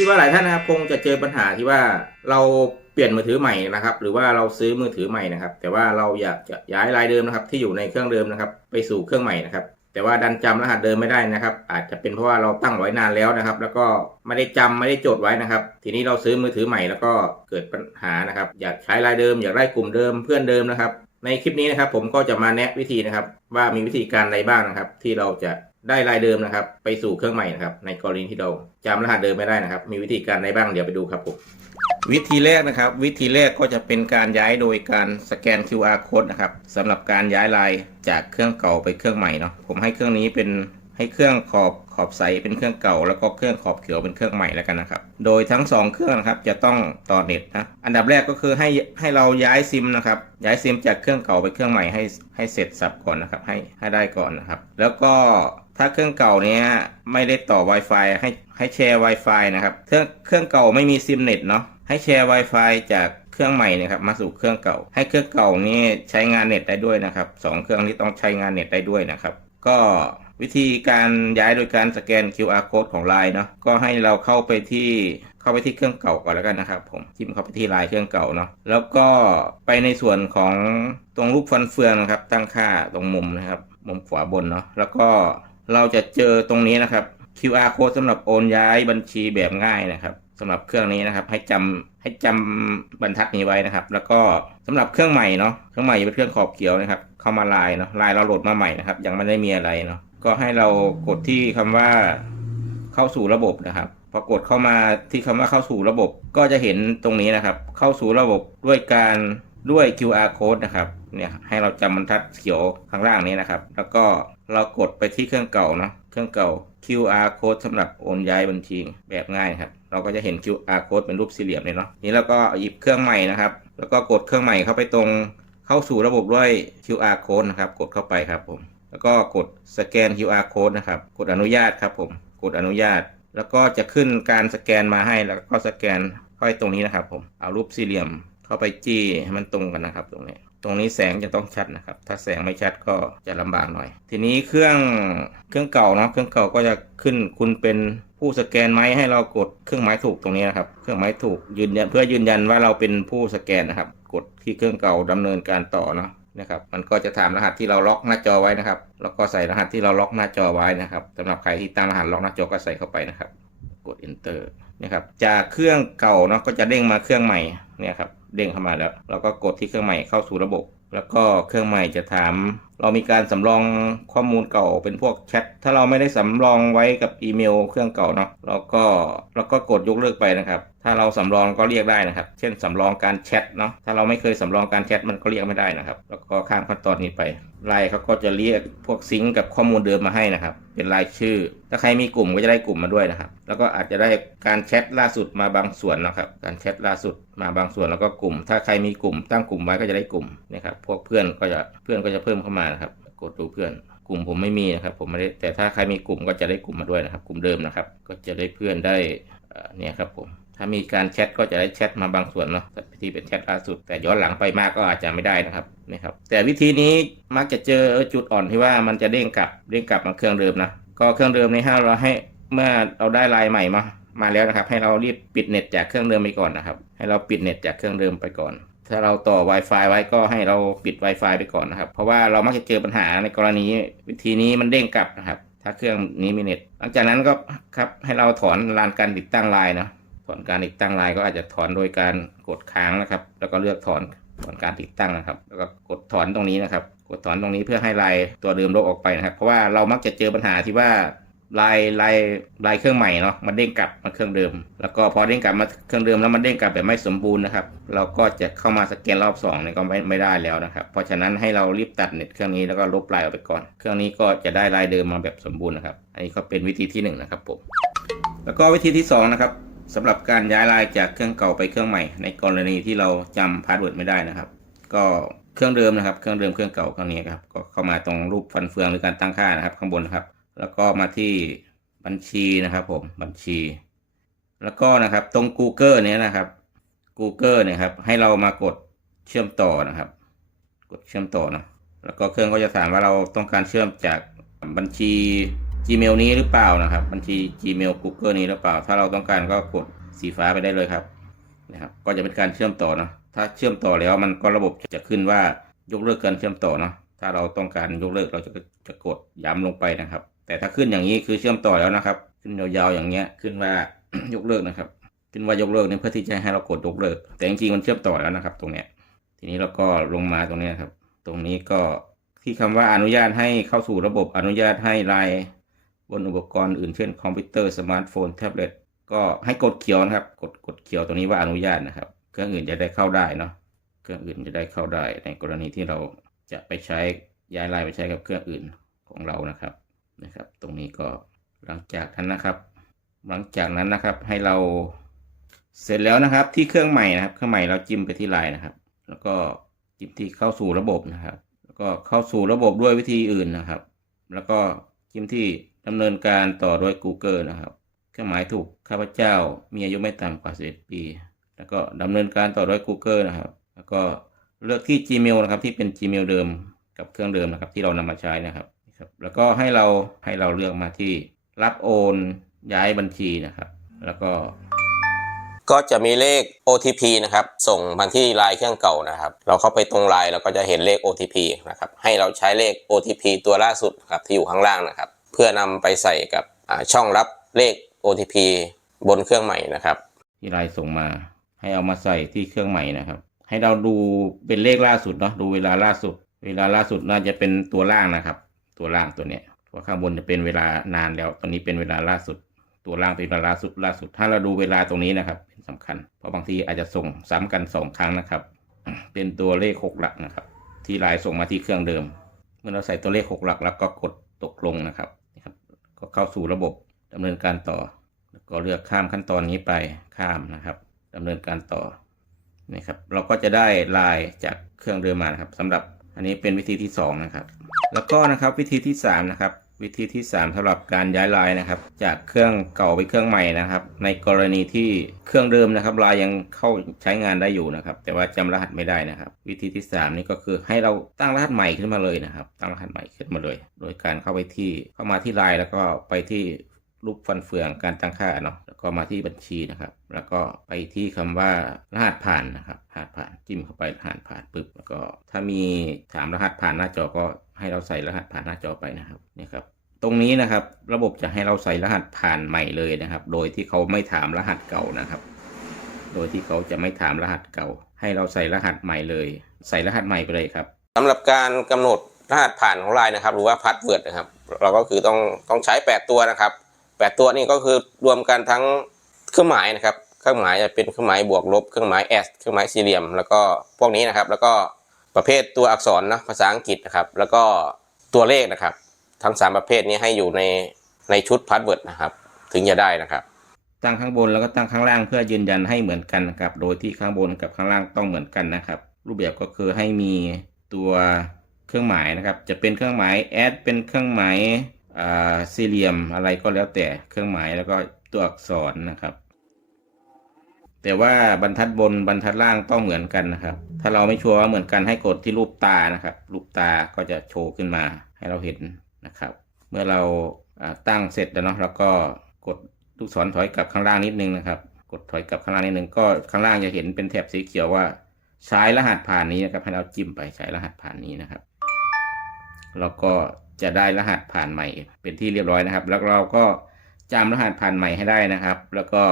คิดว่าหลายท่านนะครับคงจะเจอปัญหาที่ว่าเราเปลี่ยนมือถือใหม่นะครับ หรือว่าเราซื้อมือถือใหม่นะครับ แต่ว่าเราอยากจะย้ายรายเดิมนะครับ ที่อยู่ในเครื่องเดิมนะครับ ไปสู่เครื่องใหม่นะครับ แต่ว่าดันจำรหัสเดิมไม่ได้นะครับ อาจจะเป็นเพราะว่าเราตั้งไว้นานแล้วนะครับ แล้วก็ไม่ได้จำไม่ได้จดไว้นะครับ ทีนี้เราซื้อมือถือใหม่แล้วก็เกิดปัญหานะครับ อยากใช้รายเดิม อยากได้กลุ่มเดิมเพื่อนเดิมนะครับ ในคลิปนี้นะครับ ผมก็จะมาแนะวิธีนะครับ ว่ามีวิธีการใดบ้างนะครับ ที่เราจะ ได้รายเดิมนะครับ ไปสู่เครื่องใหม่นะครับ ในกรณีที่เราจำรหัสเดิมไม่ได้นะครับ มีวิธีการใดบ้างเดี๋ยวไปดูครับผมวิธีแรกนะครับ วิธีแรกก็จะเป็นการย้ายโดยการสแกน QR code นะครับสำหรับการย้ายลายจากเครื่องเก่าไปเครื่องใหม่เนาะผมให้เครื่องนี้เป็นให้เครื่องขอบขอบใสเป็นเครื่องเก่า แล้วก็เครื่องขอบเขียวเป็นเครื่องใหม่แล้วกันนะครับโดยทั้งสองเครื่องนะครับจะต้องต่อเน็ตนะอันดับแรกก็คือให้ให้เราย้ายซิมนะครับย้ายซิมจากเครื่องเก่าไปเครื่องใหม่ให้ให้เสร็จสับก่อนนะครับให้ให้ได้ก่อนนะครับ แล้วก็ ถ้าเครื่องเก่าเนี้ยไม่ได้ต่อ Wi-Fi ให้ให้แชร์ Wi-Fi นะครับ เครื่องเครื่องเก่าไม่มีซิมเน็ตเนาะให้แชร์ Wi-Fi จากเครื่องใหม่นะครับมาสู่เครื่องเก่า ให้เครื่องเก่านี้ใช้งานเน็ตได้ด้วยนะครับสองเครื่องนี้ต้องใช้งานเน็ตได้ด้วยนะครับ ก็วิธีการย้ายโดยการสแกน QR code ของ Line เนาะก็ให้เราเข้าไปที่เข้าไปที่เครื่องเก่าก่อนแล้วกันนะครับ ผมจิ้มเข้าไปที่ไลน์เครื่องเก่าเนาะแล้วก็ไปในส่วนของตรงรูปฟันเฟืองนะครับ ตั้งค่าตรงมุมนะครับ มุมขวาบนเนาะแล้วก็ เราจะเจอตรงนี้นะครับ QR code สำหรับโอนย้ายบัญชีแบบง่ายนะครับสำหรับเครื่องนี้นะครับ ให้จำให้จำบรรทัดนี้ไว้นะครับ แล้วก็สำหรับเครื่องใหม่เนาะเครื่องใหม่เป็นเครื่องขอบเขียวนะครับ เข้ามาไลน์เนาะไลน์เราโหลดมาใหม่นะครับ ยังไม่ได้มีอะไรเนาะก็ให้เรากดที่คำว่าเข้าสู่ระบบนะครับพอกดเข้ามาที่คำว่าเข้าสู่ระบบ ก็จะเห็นตรงนี้นะครับ เข้าสู่ระบบด้วยการ ด้วย QR code นะครับเนี่ยให้เราจำบรรทัดเขียวข้างล่างนี้นะครับ แล้วก็เรากดไปที่เครื่องเก่าเนาะเครื่องเก่า QR code สำหรับโอนย้ายบัญชีแบบง่ายครับเราก็จะเห็น QR code เป็นรูปสี่เหลี่ยมเลยเนาะนี้เราก็หยิบเครื่องใหม่นะครับ แล้วก็กดเครื่องใหม่เข้าไปตรงเข้าสู่ระบบด้วย QR code นะครับ กดเข้าไปครับผม แล้วก็กดสแกน QR code นะครับ กดอนุญาตครับผม กดอนุญาต แล้วก็จะขึ้นการสแกนมาให้แล้วก็สแกนเข้าไปตรงนี้นะครับผม เอารูปสี่เหลี่ยม เข้าไปจี้ให้มันตรงกันนะครับ ตรงนี้ ตรงนี้แสงจะต้องชัดนะครับ ถ้าแสงไม่ชัดก็จะลำบากหน่อย ทีนี้เครื่องเครื่องเก่าเนาะเครื่องเก่าก็จะขึ้นคุณเป็นผู้สแกนไหมให้เรากดเครื่องหมายถูกตรงนี้นะครับ เครื่องหมายถูกยืนยันเพื่อยืนยันว่าเราเป็นผู้สแกนนะครับ กดที่เครื่องเก่าดำเนินการต่อเนาะนะครับมันก็จะถามรหัสที่เราล็อกหน้าจอไว้นะครับ แล้วก็ใส่รหัสที่เราล็อกหน้าจอไว้นะครับสำหรับใครที่ตั้งรหัสล็อกหน้าจอก็ใส่เข้าไปนะครับ กด enter นะครับ จากเครื่องเก่าเนาะก็จะเด้งมาเครื่องใหม่เนี่ยครับ เด้งเข้ามาแล้ว เราก็กดที่เครื่องใหม่เข้าสู่ระบบ แล้วก็เครื่องใหม่จะถาม เรามีการสำรองข้อมูลเก่าเป็นพวกแชทถ้าเราไม่ได้สำรองไว้กับอีเมลเครื่องเก่าเนาะเราก็เราก็กดยกเลิกไปนะครับถ้าเราสำรองก็เรียกได้นะครับ เช่นสำรองการแชทเนาะ ถ้าเราไม่เคยสำรองการแชทมันก็เรียกไม่ได้นะครับ แล้วก็ข้ามขั้นตอนนี้ไป ไลน์เขาก็จะเรียกพวกซิงก์กับข้อมูลเดิมมาให้นะครับ เป็นรายชื่อ ถ้าใครมีกลุ่มก็จะได้กลุ่มมาด้วยนะครับ แล้วก็อาจจะได้การแชทล่าสุดมาบางส่วนนะครับ การแชทล่าสุดมาบางส่วนแล้วก็กลุ่ม ถ้าใครมีกลุ่มตั้งกลุ่มไว้ก็จะได้กลุ่มนะครับ พวกเพื่อนก็จะเพื่อนก็จะเพิ่มเข้ามานะครับ กดดูเพื่อน กลุ่มผมไม่มีนะครับ ผมไม่ได้แต่ถ้าใครมีกลุ่มก็จะได้กลุ่มมาด้วยนะครับ กลุ่มเดิมนะครับ ก็จะได้เพื่อนได้เนี่ยครับผมถ้ามีการแชทก็จะได้แชทมาบางส่วนเนาะที่เป็นแชทล่าสุด แต่ย้อนหลังไปมากก็อาจจะไม่ได้นะครับนะครับ แต่วิธีนี้มักจะเจอจุดอ่อนที่ว่ามันจะเด้งกลับเด้งกลับมาเครื่องเดิมนะก็เครื่องเดิมนี้ให้เราให้เมื่อเราได้ลายใหม่มามาแล้วนะครับ ให้เรารีบปิดเน็ตจากเครื่องเดิมไปก่อนนะครับ ให้เราปิดเน็ตจากเครื่องเดิมไปก่อน ถ้าเราต่อ Wi-Fi ไว้ก็ให้เราปิด Wi-Fi ไปก่อนนะครับ เพราะว่าเรามักจะเจอปัญหาในกรณีวิธีนี้มันเด้งกลับนะครับ ถ้าเครื่องนี้มีเน็ตหลังจากนั้นก็ครับให้เราถอนรานการติดตั้งไลน์นะถอนการติดตั้งไลน์ก็อาจจะถอนโดยการกดค้างนะครับ แล้วก็เลือกถอนถอนการติดตั้งนะครับ แล้วก็กดถอนตรงนี้นะครับ กดถอนตรงนี้เพื่อให้ไลน์ตัวเดิมลบออกไปนะครับ เพราะว่าเรามักจะเจอปัญหาที่ว่า ลน์ไลน์ไลน์เครื่องใหม่เนาะมันเด้งกลับมาเครื่องเดิม แล้วก็พอเด้งกลับมาเครื่องเดิมแล้วมันเด้งกลับแบบไม่สมบูรณ์นะครับ เราก็จะเข้ามาสแกนรอบ2เนี่ยก็ไม่ไม่ได้แล้วนะครับ เพราะฉะนั้นให้เรารีบตัดเน็ตเครื่องนี้แล้วก็ลบลน์ออกไปก่อน เครื่องนี้ก็จะได้ลน์เดิมมาแบบสมบูรณ์นะครับ อันนี้ก็เป็นวิธีที่หนึ่งนะครับผม แล้วก็วิธีที่สองนะครับสำหรับการย้ายลน์จากเครื่องเก่าไปเครื่องใหม่ ในกรณีที่เราจำพาสเวิร์ดไม่ได้นะครับ ก็เครื่องเดิมนะครับ เครื่องเดิมเครื่องเก่าเครื่องนี้ครับ ก็เข้ามาตรงรูปฟันเฟืองหรือการตั้งค่านะครับ ข้างบนนะครับ แล้วก็มาที่บัญชีนะครับผมบัญชี แล้วก็นะครับตรง Google เนี้ยนะครับ Google เนี่ยครับให้เรามากดเชื่อมต่อนะครับ กดเชื่อมต่อนะแล้วก็เครื่องก็จะถามว่าเราต้องการเชื่อมจากบัญชี Gmail นี้หรือเปล่านะครับ บัญชี Gmail Google นี้หรือเปล่า ถ้าเราต้องการก็กดสีฟ้าไปได้เลยครับนะครับก็จะเป็นการเชื่อมต่อเนาะถ้าเชื่อมต่อแล้วมันก็ระบบจะขึ้นว่ายกเลิกการเชื่อมต่อเนาะถ้าเราต้องการยกเลิกเราจะจะกดย้ำลงไปนะครับ แต่ถ้าขึ้นอย่างนี้คือเชื่อมต่อแล้วนะครับ ขึ้นยาวๆอย่างเงี้ยขึ้นว่ายกเลิกนะครับ ขึ้นว่ายกเลิกเนี่ยเพื่อที่จะให้เรากดยกเลิก แต่จริงๆมันเชื่อมต่อแล้วนะครับ ตรงเนี้ยทีนี้เราก็ลงมาตรงเนี้ยครับ ตรงนี้ก็ที่คำว่าอนุญาตให้เข้าสู่ระบบอนุญาตให้ไลน์บนอุปกรณ์อื่นเช่นคอมพิวเตอร์สมาร์ทโฟนแท็บเล็ตก็ให้กดเขียวนะครับ กดกดเขียวตรงนี้ว่าอนุญาตนะครับ เครื่องอื่นจะได้เข้าได้เนาะเครื่องอื่นจะได้เข้าได้ ในกรณีที่เราจะไปใช้ย้ายไลน์ไปใช้กับเครื่องอื่นของเรานะครับ นะครับ ตรงนี้ก็หลังจากนั้นนะครับ หลังจากนั้นนะครับให้เราเสร็จแล้วนะครับที่เครื่องใหม่นะครับ เครื่องใหม่เราจิ้มไปที่ไลน์นะครับ แล้วก็จิ้มที่เข้าสู่ระบบนะครับ แล้วก็เข้าสู่ระบบด้วยวิธีอื่นนะครับ แล้วก็จิ้มที่ดำเนินการต่อด้วย Google นะครับเครื่องหมายถูกข้าพเจ้ามีอายุไม่ต่ำกว่า11ปี แล้วก็ดำเนินการต่อด้วย Google นะครับ แล้วก็เลือกที่ Gmail นะครับที่เป็น Gmail เดิมกับเครื่องเดิมนะครับ ที่เรานำมาใช้นะครับ ครับแล้วก็ให้เราให้เราเลือกมาที่รับโอนย้ายบัญชีนะครับ แล้วก็ ก็จะมีเลข OTP นะครับ ส่งมาที่ไลน์เครื่องเก่านะครับ เราเข้าไปตรงไลน์เราก็จะเห็นเลข OTP นะครับ ให้เราใช้เลข OTP ตัวล่าสุดครับที่อยู่ข้างล่างนะครับ เพื่อนำไปใส่กับอ่าช่องรับเลข OTP บนเครื่องใหม่นะครับ ที่ไลน์ส่งมา ให้เอามาใส่ที่เครื่องใหม่นะครับ ให้เราดูเป็นเลขล่าสุดเนาะดูเวลาล่าสุด เวลาล่าสุดน่าจะเป็นตัวล่างนะครับ ตัวล่างตัวเนี้ยเพราะข้างบนจะเป็นเวลานานแล้วตอนนี้เป็นเวลาล่าสุด ตัวล่างเป็นเวลาล่าสุดล่าสุด ถ้าเราดูเวลาตรงนี้นะครับ เป็นสำคัญ เพราะบางทีอาจจะส่งซ้ำกันสองครั้งนะครับ เป็นตัวเลขหกหลักนะครับ ที่ไลน์ส่งมาที่เครื่องเดิม เมื่อเราใส่ตัวเลขหกหลักแล้วก็กดตกลงนะครับนะครับ ก็เข้าสู่ระบบดำเนินการต่อ แล้วก็เลือกข้ามขั้นตอนนี้ไปข้ามนะครับดำเนินการต่อนะครับ เราก็จะได้ลายจากเครื่องเดิมมานะครับสำหรับอันนี้เป็นวิธีที่สองนะครับ แล้วก็นะครับวิธีที่สามนะครับวิธีที่สามสำหรับการย้ายลายนะครับ จากเครื่องเก่าไปเครื่องใหม่นะครับ ในกรณีที่เครื่องเดิมนะครับลายยังเข้าใช้งานได้อยู่นะครับ แต่ว่าจำรหัสไม่ได้นะครับ วิธีที่สามนี่ก็คือให้เราตั้งรหัสใหม่ขึ้นมาเลยนะครับ ตั้งรหัสใหม่ขึ้นมาเลย โดยการเข้าไปที่เข้ามาที่ลายแล้วก็ไปที่ รูปฟันเฟืองการตั้งค่าเนาะแล้วก็มาที่บัญชีนะครับ แล้วก็ไปที่คำว่ารหัสผ่านนะครับรหัสผ่านจิ้มเข้าไปรหัสผ่านปึ๊บแล้วก็ถ้ามีถามรหัสผ่านหน้าจอก็ให้เราใส่รหัสผ่านหน้าจอไปนะครับนี่ครับตรงนี้นะครับระบบจะให้เราใส่รหัสผ่านใหม่เลยนะครับ โดยที่เขาไม่ถามรหัสเก่านะครับ โดยที่เขาจะไม่ถามรหัสเก่า ให้เราใส่รหัสใหม่เลย ใส่รหัสใหม่ไปเลยครับสำหรับการกำหนดรหัสผ่านของไลน์นะครับ หรือว่าพาสเวิร์ดนะครับ เราก็คือต้องต้องใช้ 8 ตัวนะครับ 8ตัวนี่ก็คือรวมกันทั้งเครื่องหมายนะครับ เครื่องหมายจะเป็นเครื่องหมายบวกลบ เครื่องหมายแอสเครื่องหมายสี่เหลี่ยม แล้วก็พวกนี้นะครับ แล้วก็ประเภทตัวอักษรนะภาษาอังกฤษนะครับ แล้วก็ตัวเลขนะครับ ทั้ง 3 ประเภทนี้ให้อยู่ในในชุดพาสเวิร์ดนะครับ ถึงจะได้นะครับ ตั้งข้างบนแล้วก็ตั้งข้างล่างเพื่อยืนยันให้เหมือนกันนะครับ โดยที่ข้างบนกับข้างล่างต้องเหมือนกันนะครับ รูปแบบก็คือให้มีตัวเครื่องหมายนะครับ จะเป็นเครื่องหมายแอดเป็นเครื่องหมาย สี่เหลี่ยมอะไรก็แล้วแต่เครื่องหมายแล้วก็ตัวอักษรนะครับ แต่ว่าบรรทัดบนบรรทัดล่างต้องเหมือนกันนะครับ ถ้าเราไม่ชัวร์ว่าเหมือนกันให้กดที่รูปตานะครับ รูปตาก็จะโชว์ขึ้นมาให้เราเห็นนะครับ เมื่อเราตั้งเสร็จแล้วเนาะแล้วก็กดลูกศรถอยกลับข้างล่างนิดนึงนะครับ กดถอยกลับข้างล่างนิดนึงก็ข้างล่างจะเห็นเป็นแถบสีเขียวว่าใช้รหัสผ่านนี้นะครับให้เราจิ้มไปใช้รหัสผ่านนี้นะครับเราก็ จะได้รหัสผ่านใหม่เป็นที่เรียบร้อยนะครับ แล้วเราก็จำรหัสผ่านใหม่ให้ได้นะครับ แล้วก็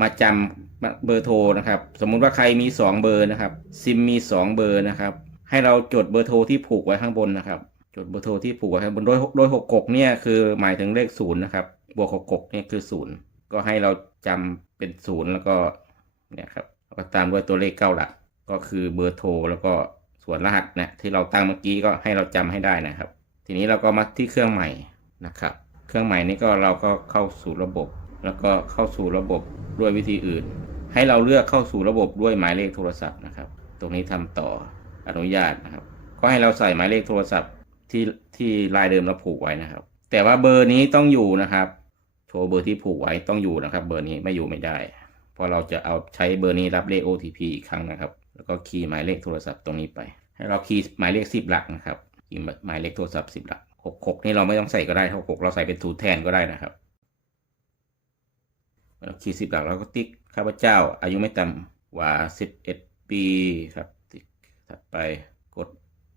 มาจำเบอร์โทรนะครับ สมมุติว่าใครมี 2 เบอร์นะครับ ซิมมี 2 เบอร์นะครับ ให้เราจดเบอร์โทรที่ผูกไว้ข้างบนนะครับ จดเบอร์โทรที่ผูกไว้ข้างบนโดยโดยหกกกเนี่ยคือหมายถึงเลขศูนย์นะครับ บวกหกกกเนี่ยคือศูนย์ก็ให้เราจำเป็นศูนย์แล้วก็เนี่ยครับแล้วก็ตามด้วยตัวเลขเก้าหลักก็คือเบอร์โทรแล้วก็ส่วนรหัสนะที่เราตั้งเมื่อกี้ก็ให้เราจำให้ได้นะครับ ทีนี้เราก็มาที่เครื่องใหม่นะครับ เครื่องใหม่นี้ก็เราก็เข้าสู่ระบบ แล้วก็เข้าสู่ระบบด้วยวิธีอื่น ให้เราเลือกเข้าสู่ระบบด้วยหมายเลขโทรศัพท์นะครับ ตรงนี้ทำต่ออนุญาตนะครับ ก็ให้เราใส่หมายเลขโทรศัพท์ที่ที่ลายเดิมเราผูกไว้นะครับ แต่ว่าเบอร์นี้ต้องอยู่นะครับโชว์เบอร์ที่ผูกไว้ต้องอยู่นะครับ เบอร์นี้ไม่อยู่ไม่ได้เพราะเราจะเอาใช้เบอร์นี้รับเลข OTP อีกครั้งนะครับ แล้วก็คีย์หมายเลขโทรศัพท์ตรงนี้ไป ให้เราคีย์หมายเลข 10 หลักนะครับ หมายเลขโทรศัพท์10หลักหกหกนี่เราไม่ต้องใส่ก็ได้หกหกเราใส่เป็นศูนย์แทนก็ได้นะครับเราขีดสิบหลักเราก็ติ๊กข้าพเจ้า อายุไม่ต่ำกว่าสิบเอ็ดปีครับติ๊กถัดไปกด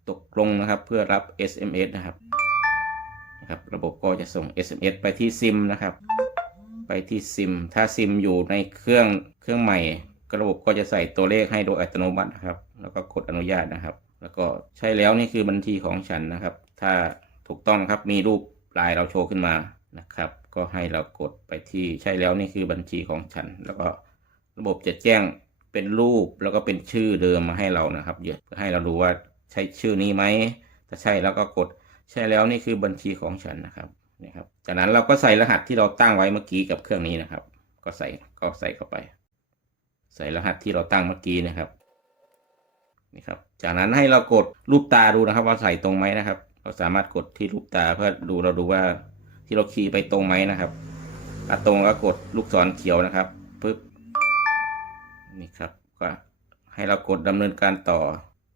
ตกลงนะครับ เพื่อรับ SMS นะครับนะครับ ระบบก็จะส่ง SMS ไปที่ซิมนะครับ ไปที่ซิม ถ้าซิมอยู่ในเครื่องเครื่องใหม่ระบบก็จะใส่ตัวเลขให้โดยอัตโนมัตินะครับ แล้วก็กดอนุญาตนะครับ แล้วก็ใช่แล้วนี่คือบัญชีของฉันนะครับ ถ้าถูกต้องครับมีรูปลายเราโชว์ขึ้นมานะครับ ก็ให้เรากดไปที่ใช่แล้วนี่คือบัญชีของฉัน แล้วก็ระบบจะแจ้งเป็นรูปแล้วก็เป็นชื่อเดิมมาให้เรานะครับเพื่อให้เราดูว่าใช่ชื่อนี้ไหมถ้าใช่แล้วก็กดใช่แล้วนี่คือบัญชีของฉันนะครับนี่ครับ จากนั้นเราก็ใส่รหัสที่เราตั้งไว้เมื่อกี้กับเครื่องนี้นะครับ ก็ใส่ก็ใส่เข้าไป ใส่รหัสที่เราตั้งเมื่อกี้นะครับ นี่ครับ จากนั้นให้เรากดรูปตาดูนะครับ ว่าใส่ตรงไหมนะครับ เราสามารถกดที่รูปตาเพื่อดูเราดูว่าที่เราคีย์ไปตรงไหมนะครับถ้าตรงก็กดลูกศรเขียวนะครับปึ๊บนี่ครับก็ให้เรากดดำเนินการต่อ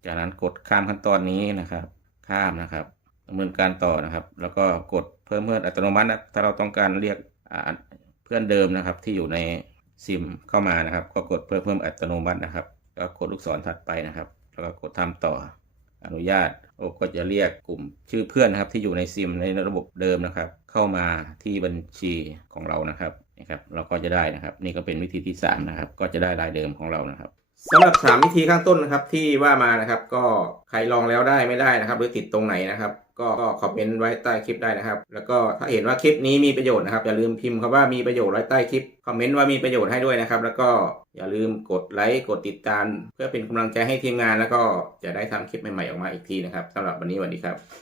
จากนั้นกดข้ามขั้นตอนนี้นะครับ ข้ามนะครับดำเนินการต่อนะครับ แล้วก็กดเพิ่มเพื่อนอัตโนมัตินะถ้าเราต้องการเรียกเพื่อนเดิมนะครับ ที่อยู่ในซิมเข้ามานะครับ ก็กดเพิ่มเพิ่มอัตโนมัตินะครับ ก็กดลูกศรถัดไปนะครับ แล้วก็กดทำต่ออนุญาตโอ้ก็จะเรียกกลุ่มชื่อเพื่อนนะครับที่อยู่ในซิมในระบบเดิมนะครับ เข้ามาที่บัญชีของเรานะครับนะครับ เราก็จะได้นะครับ นี่ก็เป็นวิธีที่สามนะครับก็จะได้รายเดิมของเรานะครับ สำหรับสามวิธีข้างต้นนะครับที่ว่ามานะครับ ก็ใครลองแล้วได้ไม่ได้นะครับ หรือติดตรงไหนนะครับ ก็คอมเมนต์ไว้ใต้คลิปได้นะครับ แล้วก็ถ้าเห็นว่าคลิปนี้มีประโยชน์นะครับอย่าลืมพิมพ์คำว่ามีประโยชน์ไว้ใต้คลิปคอมเมนต์ว่ามีประโยชน์ให้ด้วยนะครับ แล้วก็อย่าลืมกดไลค์กดติดตาม เพื่อเป็นกำลังใจให้ทีมงาน แล้วก็จะได้ทำคลิปใหม่ๆออกมาอีกทีนะครับสำหรับวันนี้สวัสดีครับ